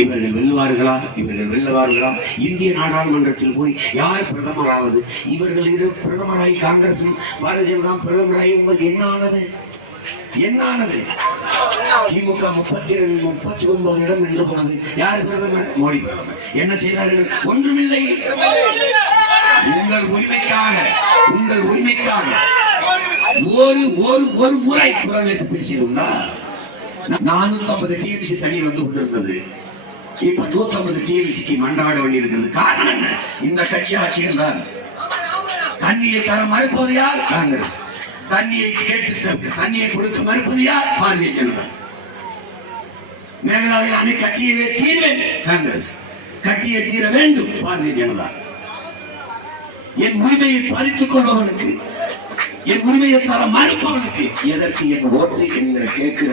இவர்கள் வெல்வார்களா? இவர்கள் வெல்லுவார்களா? இந்திய நாடாளுமன்றத்தில் போய் யார் பிரதமராவது? இவர்கள் பிரதமராகி காங்கிரசும் பாரதிய ஜனதா பிரதமராகி உங்களுக்கு என்ன ஆனது? என்ன ஆனது? திமுக 39 இடம் என்று போனது. யார் பிரதமர்? மோடி பிரதமர். என்ன செய்தார்கள்? ஒன்றுமில்லை. உங்கள் உரிமைக்காக ஒரு முறை குரல் பேசியதுண்டா? 450 டிஎம்சி தண்ணீர் வந்து கொண்டிருந்தது. இப்ப 150 டிஎம்சிக்கு மன்றாட வேண்டி இருக்கிறது. காரணம் என்ன? இந்த கட்சி ஆட்சிகள் தான். தண்ணியை தர மறுப்பது யார்? காங்கிரஸ். தண்ணியை கேட்டு தண்ணியை கொடுக்க மறுப்பது யார்? பாரதிய ஜனதா. மேகதாவில் அணை கட்டியவே தீர்வேன் காங்கிரஸ். கட்டிய தீர வேண்டும் பாரதிய ஜனதா. என் உரிமையை பறித்துக் கொள்பவனுக்கு, என் உரிமையை தர மறுப்பவனுக்கு எதற்கு என் ஓட்டு என்கிற கேட்கிற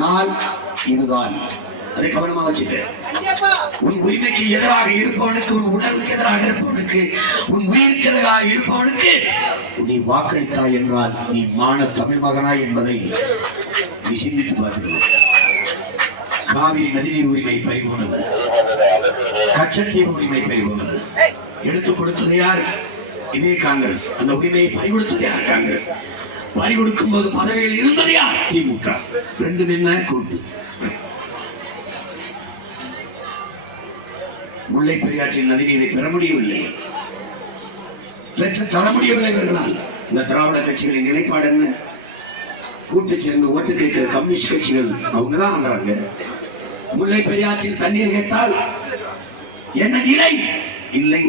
நாள் இதுதான். அதை கவனமா வச்சுக்க. உன் உரிமைக்கு எதிராக இருப்பவனுக்கு, உன் உணர்வுக்கு எதிராக இருப்பவனுக்கு, உன் உயிருக்கு எதிராக இருப்பவனுக்கு நீ வாக்களித்தாய் என்றால் நீ மான தமிழ் மகனாய் என்பதை நீ சிந்தித்து பார்த்துக்கணும். காவிரி நதிநீர் உரிமை பறிபோனது, கச்சத்தீவு உரிமை பறிபோனது. எடுத்துக் கொடுத்தது யார்? இதே காங்கிரஸ். அந்த உரிமையை பறிகொடுத்தது யார்? காங்கிரஸ். பறிகொடுக்கும் போது பதவியில் இருந்தது யார்? திமுக. ரெண்டு நின்ன கூட்டு. முல்லை பெரியாற்றின் நதிநீரை பெற முடியவில்லை, பெற்று தர முடியவில்லை இவர்களால். இந்த திராவிட கட்சிகளின் நிலைப்பாடு என்ன? கூட்டு சேர்ந்து ஓட்டு கேட்கிற கம்யூனிஸ்ட் கட்சிகள் அவங்கதான் ஆகிறாங்க. முல்லை பெரியாற்றில் தண்ணீர் கேட்டால் என்ன நிலை? இல்லை,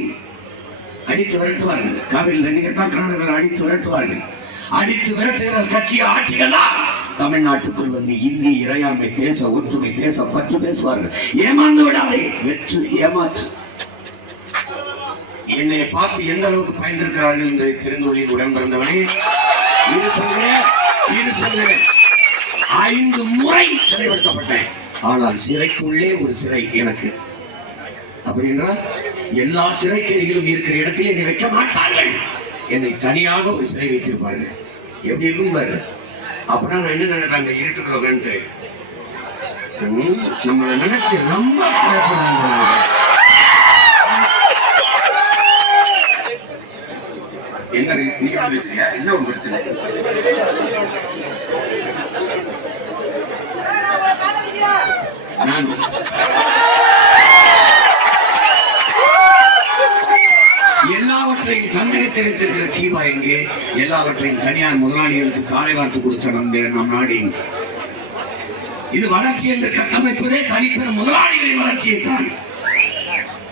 அடித்து விரட்டுவார்கள். காவிரி தண்ணி கேட்டால் கர்நாடகர்கள் அடித்து விரட்டுவார்கள். அடித்து விரட்டுகிற கட்சி ஆட்சிகள் தமிழ்நாட்டுக்குள் வந்து இந்திய இறையாண்மை, தேச ஒற்றுமை, தேச பற்றி பேசுவார்கள். ஏமாந்து விடாதே, வெற்று ஏமாற்று. என்னை பார்த்து எந்த அளவுக்கு பயந்திருக்கிறார்கள் என்பதை தெரிந்து கொள்ள உடன் பிறந்தவனே, இது சொல்கிறேன் 5 முறை சிறைப்படுத்தப்பட்டேன். ஆனால் சிறைக்குள்ளே ஒரு சிறை எனக்கு. அப்படி என்றால் எல்லா சிறை கைதிகளும் இருக்கிற இடத்தில் என்னை வைக்க மாட்டார்கள். என்னை தனியாக ஒரு சிறை வைத்திருப்பார்கள். எப்படி இருக்கும் பாரு. அப்படின்னா நான் என்ன நினைப்பாங்க? இருட்டுக்கிறோம்ட்டு நம்மளை நினைச்சு ரொம்ப என்ன நீங்க பேசுறீங்க? என்ன ஒரு பிரச்சனை? நான் எல்லாவற்றையும் தன்னகத்தை வைத்திருக்கிற கீவா எங்கே? எல்லாவற்றையும் தனியார் முதலாளிகளுக்கு தாரை வார்த்து கொடுத்த நம் நாடு. இது வளர்ச்சி என்று கட்டமைப்பதே தனிப்பெரும் முதலாளிகளின் வளர்ச்சியை தான்.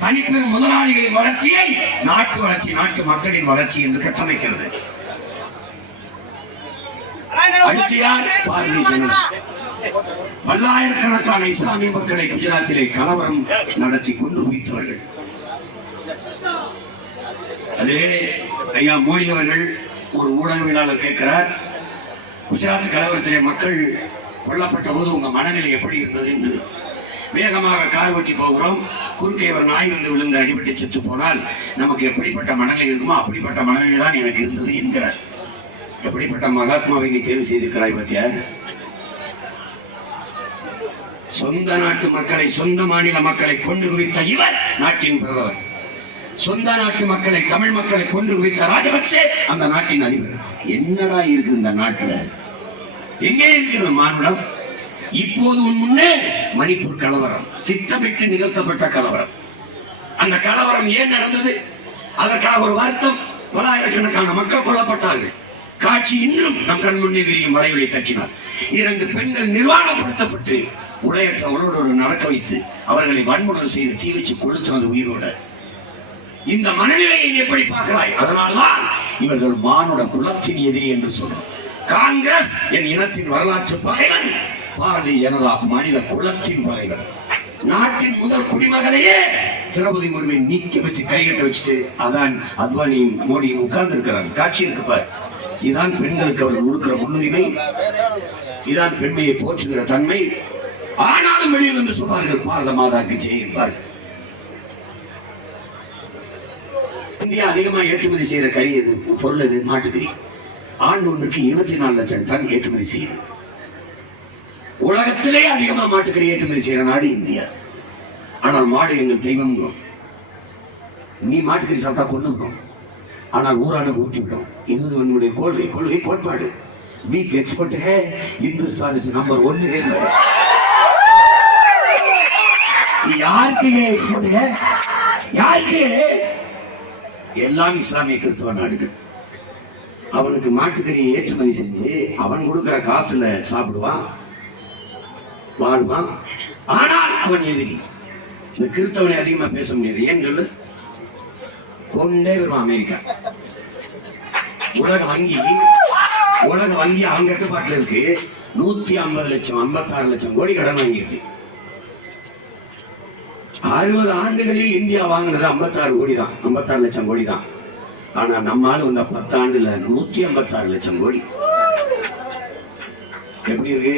தனிப்பெரும் முதலாளிகளின் வளர்ச்சியை நாட்டு வளர்ச்சி, நாட்டு மக்களின் வளர்ச்சி என்று கட்டமைக்கிறது. அடுத்து யார்? பாரதிய ஜனதா. பல்லாயிரக்கணக்கான இஸ்லாமிய மக்களை குஜராத்திலே கலவரம் நடத்தி கொண்டு குவித்தவர்கள். அதிலே ஐயா மோடி அவர்கள் ஒரு ஊடகவியலாளர் கேட்கிறார், குஜராத் கலவரத்திலே மக்கள் கொல்லப்பட்ட போது உங்க மனநிலை எப்படி இருந்தது என்று. வேகமாக கார் ஓட்டி போகிறோம், குறுக்கே ஒரு நாய் வந்து விழுந்து அடிபட்டு செத்து போனால் நமக்கு எப்படிப்பட்ட மனநிலை இருக்குமோ அப்படிப்பட்ட மனநிலை தான் எனக்கு இருந்தது என்கிறார். எப்படிப்பட்ட மகாத்மாவை நீ தேர்வு செய்திருக்கிறாய் பத்தியா? சொந்த நாட்டு மக்களை, சொந்த மாநில மக்களை கொண்டு குவித்த இவர் நாட்டின் பிரதமர். சொந்த நாட்டு மக்களை, தமிழ் மக்களை கொண்டு குவித்த ராஜபக்சே அந்த நாட்டின் அதிபர். என்னடா இருக்குது இந்த நாட்டுல? எங்கே இருக்கிறது மானுடம்? இப்போது உன் முன்னே மணிப்பூர் கலவரம், திட்டமிட்டு நிகழ்த்தப்பட்ட கலவரம். அந்த கலவரம் ஏன் நடந்தது? அதற்காக ஒரு வருத்தம். பல்லாயிரக்கணக்கான மக்கள் கொல்லப்பட்டார்கள். காட்சி இன்னும் நம் கண் முன்னே விரியும் வளைவுகளை தட்டினார். 2 பெண்கள் நிர்வாணப்படுத்தப்பட்டு உடையற்றவர்களோடு நடக்க வைத்து அவர்களை வன்முறை செய்து தீ வச்சு கொளுத்துவது உயிரோடு. இந்த மனநிலையை எப்படி பார்க்கிறாய்? அதனால்தான் இவர்கள் மானுட குலத்தின் எதிரி என்று சொல்றோம். காங்கிரஸ் என் இனத்தின் வரலாற்று பகைவன், பாரதிய ஜனதா மனித குலத்தின் பகைவன். நாட்டின் முதல் குடிமகனையே திரௌபதி முர்மு நீக்க வச்சு கைகட்ட வச்சுட்டு அதான் அத்வானியும் மோடியும் உட்கார்ந்து இருக்கிறாங்க. காட்சி இருப்பார். இதுதான் பெண்களுக்கு அவர்கள் கொடுக்கிற முன்னுரிமை, இதுதான் பெண்மையை போற்றுகிற தன்மை. ஆனாலும் வெளியில் வந்து சொல்வார்கள் பாரத மாதாக்கு ஜெய் என்பார்கள். இந்தியா அதிகமா ஏற்றுமதி செய்யற கறி எது? பொருள் எது? மாட்டுக்கறி. ஆண்டு ஒன்றுக்கு 24 லட்சம் டன் ஏற்றுமதி செய்யுது. உலகத்திலே அதிகமா மாட்டுக்கறி ஏற்றுமதி செய்யற நாடு இந்தியா. ஆனால் மாடு எங்கள் தெய்வம். நீ மாட்டுக்கறி சாப்பிட்டா கொண்டு ஆனால் ஊரானுக்கு ஊட்டி விடும். இது நம்முடைய கொள்கை கோட்பாடு. வீக் எக்ஸ்போர்ட் है हिंदुस्तान से नंबर 1 है. யாருக்கு எக்ஸ்போர்ட் है? யாருக்கு? எல்லாம் இஸ்லாமிய கிறிஸ்தவ நாடுகள். அவனுக்கு மாட்டுக்கறி ஏற்றுமதி செஞ்சு அவன் கொடுக்கிற காசுல சாப்பிடுவான், வாழ்வான். ஆனால் அவன் எதிரி. இந்த கிறிஸ்தவனை அதிகமா பேச முடியாது. ஏன்னு சொல்லு, கொண்டே வருவான். அமெரிக்கா உலக வங்கி அவங்க கட்டுப்பாட்டில் இருக்கு. 150 லட்சம் 56 லட்சம் கோடி கடன் வாங்கியிருக்கு. 60 ஆண்டுகளில் இந்தியா வாங்கினது 56 கோடி தான், 56 லட்சம் கோடி தான். ஆனா நம்மால் வந்த 10 ஆண்டுல 156 லட்சம் கோடி. எப்படி இருக்கு?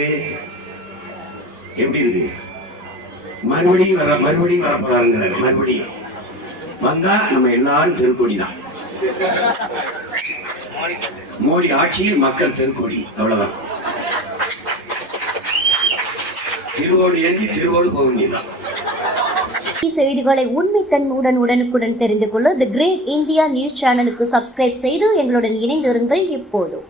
மறுபடியும் வரப்போறாங்கிறாரு. மறுபடியும் வந்தா நம்ம எல்லாரும் தெருக்கோடி தான். மோடி ஆட்சியில் மக்கள் தெருக்கோடி, அவ்வளவுதான். திருவோடு ஏற்றி திருவோடு போக வேண்டியதான். செய்திகளை உண்மைத்தன்மையுடன் உடனுக்குடன் தெரிந்து கொள்ள தி கிரேட் இந்தியா நியூஸ் சேனலுக்கு சப்ஸ்கிரைப் செய்து எங்களுடன் இணைந்திருங்கள் எப்போதும்.